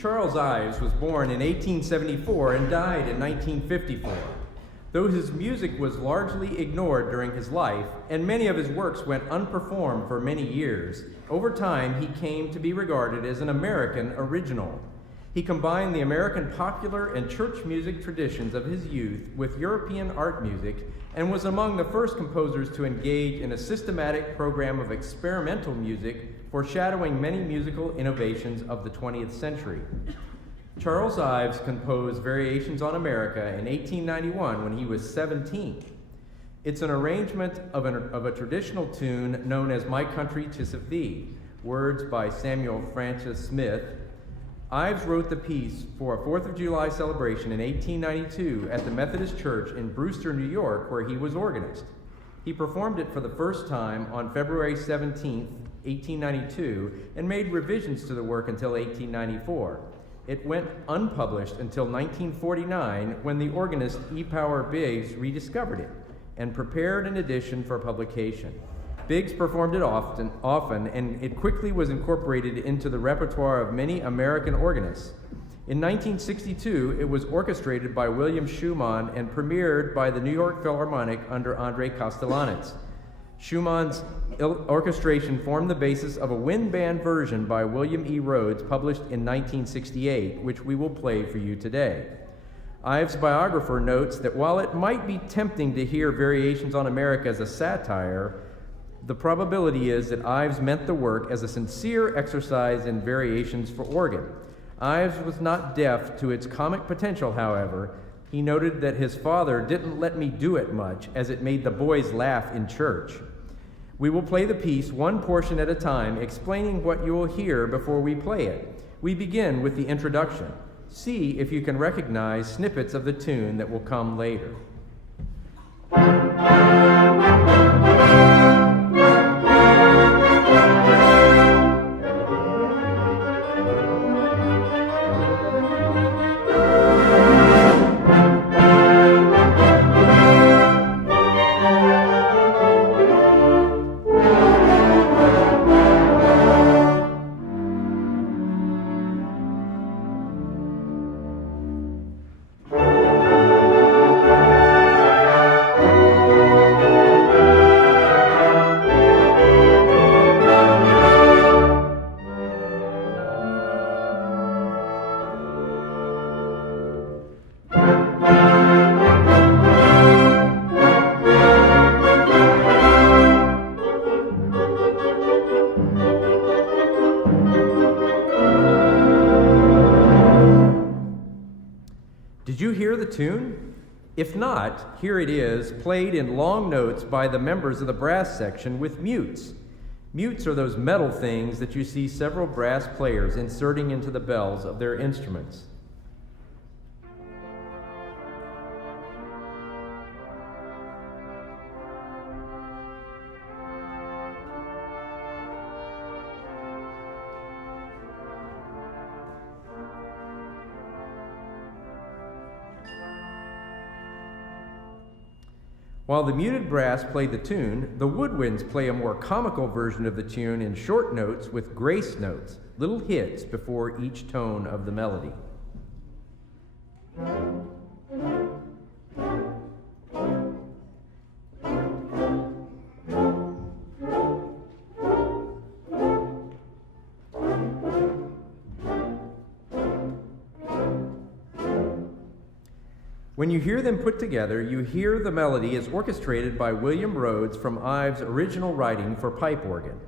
Charles Ives was born in 1874 and died in 1954. Though his music was largely ignored during his life, and many of his works went unperformed for many years, over time he came to be regarded as an American original. He combined the American popular and church music traditions of his youth with European art music and was among the first composers to engage in a systematic program of experimental music, foreshadowing many musical innovations of the 20th century. Charles Ives composed Variations on America in 1891 when he was 17. It's an arrangement of a traditional tune known as My Country 'Tis of Thee, words by Samuel Francis Smith. Ives wrote the piece for a 4th of July celebration in 1892 at the Methodist Church in Brewster, New York, where he was organist. He performed it for the first time on February 17, 1892, and made revisions to the work until 1894. It went unpublished until 1949, when the organist E. Power Biggs rediscovered it and prepared an edition for publication. Biggs performed it often, and it quickly was incorporated into the repertoire of many American organists. In 1962, it was orchestrated by William Schuman and premiered by the New York Philharmonic under Andrei Kostelanetz. Schumann's orchestration formed the basis of a wind band version by William E. Rhoads, published in 1968, which we will play for you today. Ives' biographer notes that while it might be tempting to hear Variations on America as a satire, the probability is that Ives meant the work as a sincere exercise in variations for organ. Ives was not deaf to its comic potential, however. He noted that his father didn't let me do it much, as it made the boys laugh in church. We will play the piece one portion at a time, explaining what you will hear before we play it. We begin with the introduction. See if you can recognize snippets of the tune that will come later. Did you hear the tune? If not, here it is, played in long notes by the members of the brass section with mutes. Mutes are those metal things that you see several brass players inserting into the bells of their instruments. While the muted brass play the tune, the woodwinds play a more comical version of the tune in short notes with grace notes, little hits before each tone of the melody. When you hear them put together, you hear the melody is orchestrated by William Rhoads from Ives' original writing for pipe organ.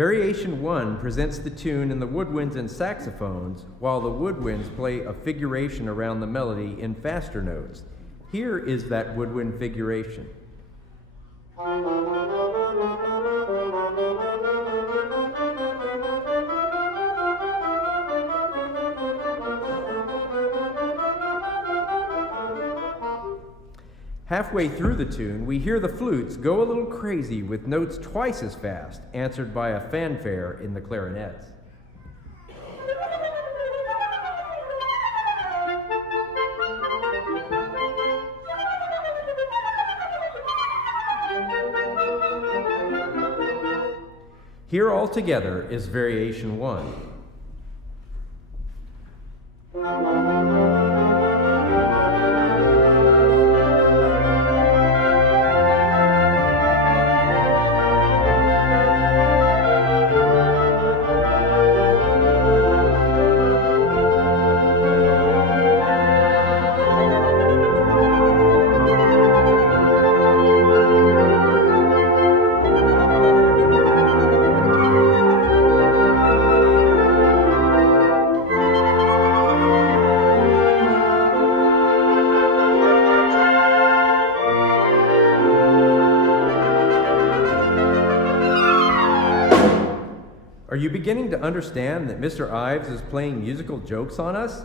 Variation 1 presents the tune in the woodwinds and saxophones, while the woodwinds play a figuration around the melody in faster notes. Here is that woodwind figuration. Halfway through the tune, we hear the flutes go a little crazy with notes twice as fast, answered by a fanfare in the clarinets. Here altogether is Variation 1. Are you beginning to understand that Mr. Ives is playing musical jokes on us?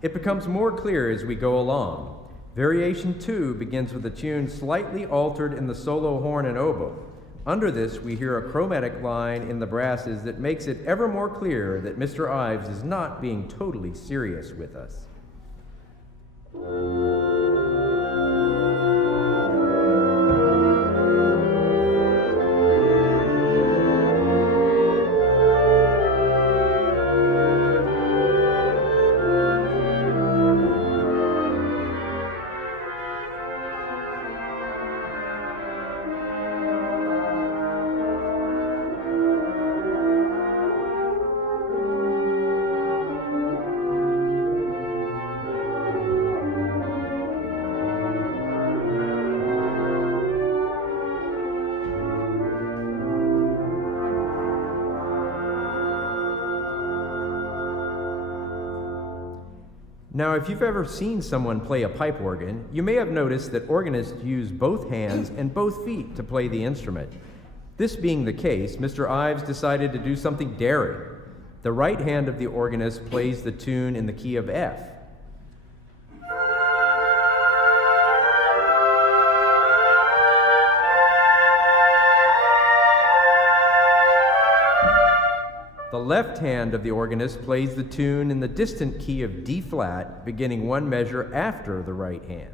It becomes more clear as we go along. Variation 2 begins with a tune slightly altered in the solo horn and oboe. Under this, we hear a chromatic line in the brasses that makes it ever more clear that Mr. Ives is not being totally serious with us. Now, if you've ever seen someone play a pipe organ, you may have noticed that organists use both hands and both feet to play the instrument. This being the case, Mr. Ives decided to do something daring. The right hand of the organist plays the tune in the key of F. The left hand of the organist plays the tune in the distant key of D flat, beginning one measure after the right hand.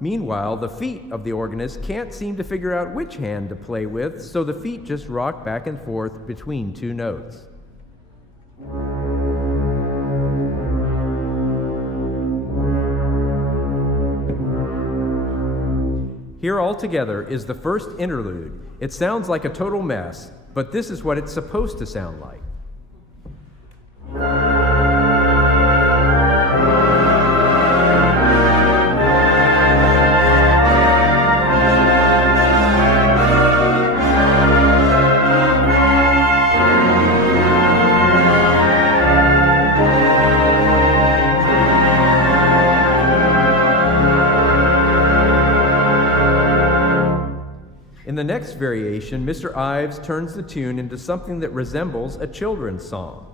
Meanwhile, the feet of the organist can't seem to figure out which hand to play with, so the feet just rock back and forth between two notes. Here altogether is the first interlude. It sounds like a total mess, but this is what it's supposed to sound like. In the next variation, Mr. Ives turns the tune into something that resembles a children's song.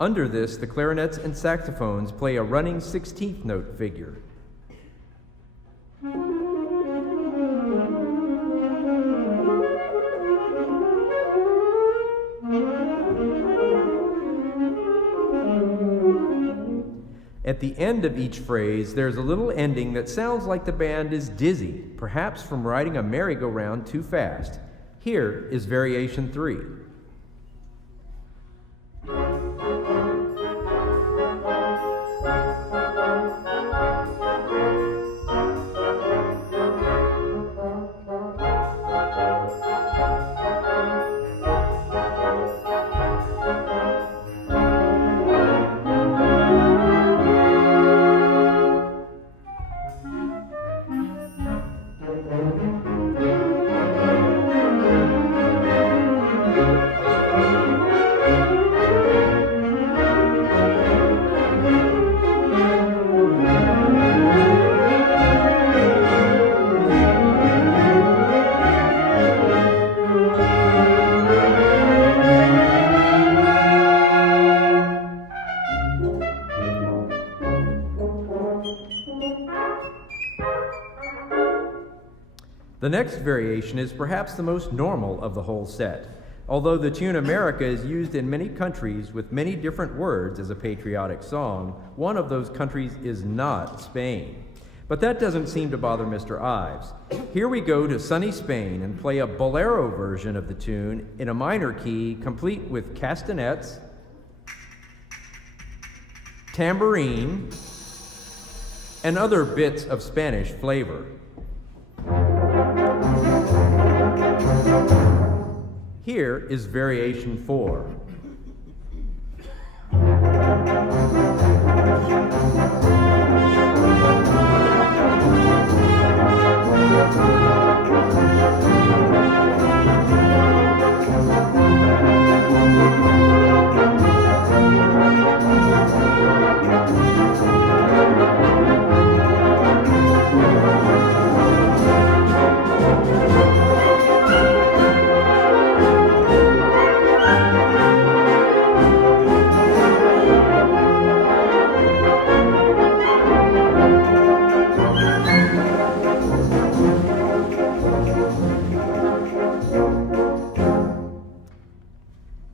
Under this, the clarinets and saxophones play a running 16th note figure. At the end of each phrase, there's a little ending that sounds like the band is dizzy, perhaps from riding a merry-go-round too fast. Here is Variation 3. The next variation is perhaps the most normal of the whole set. Although the tune America is used in many countries with many different words as a patriotic song, one of those countries is not Spain. But that doesn't seem to bother Mr. Ives. Here we go to sunny Spain and play a bolero version of the tune in a minor key, complete with castanets, tambourine, and other bits of Spanish flavor. Here is Variation 4.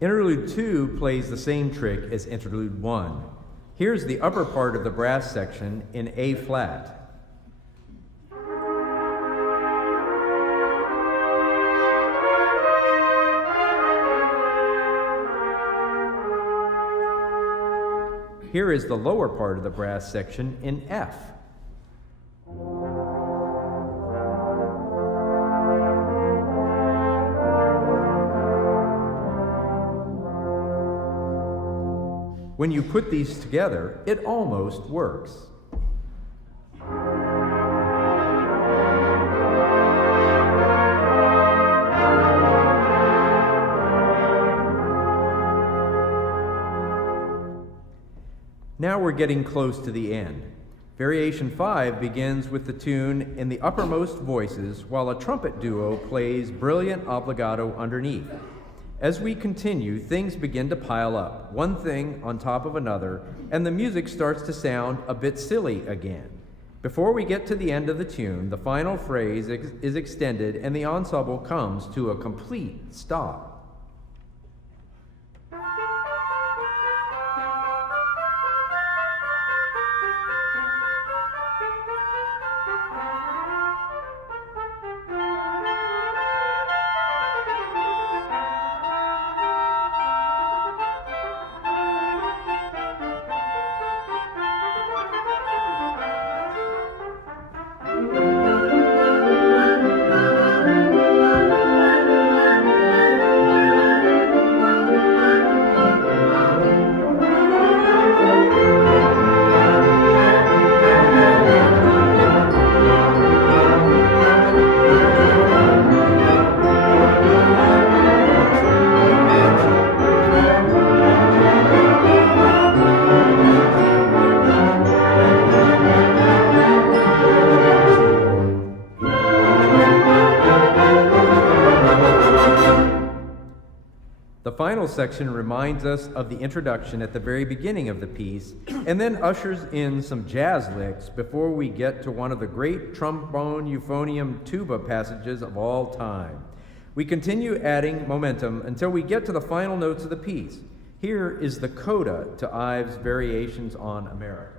Interlude 2 plays the same trick as Interlude 1. Here's the upper part of the brass section in A flat. Here is the lower part of the brass section in F. When you put these together, it almost works. Now we're getting close to the end. Variation 5 begins with the tune in the uppermost voices while a trumpet duo plays brilliant obbligato underneath. As we continue, things begin to pile up, one thing on top of another, and the music starts to sound a bit silly again. Before we get to the end of the tune, the final phrase is extended and the ensemble comes to a complete stop. The final section reminds us of the introduction at the very beginning of the piece, and then ushers in some jazz licks before we get to one of the great trombone, euphonium, tuba passages of all time. We continue adding momentum until we get to the final notes of the piece. Here is the coda to Ives' Variations on America.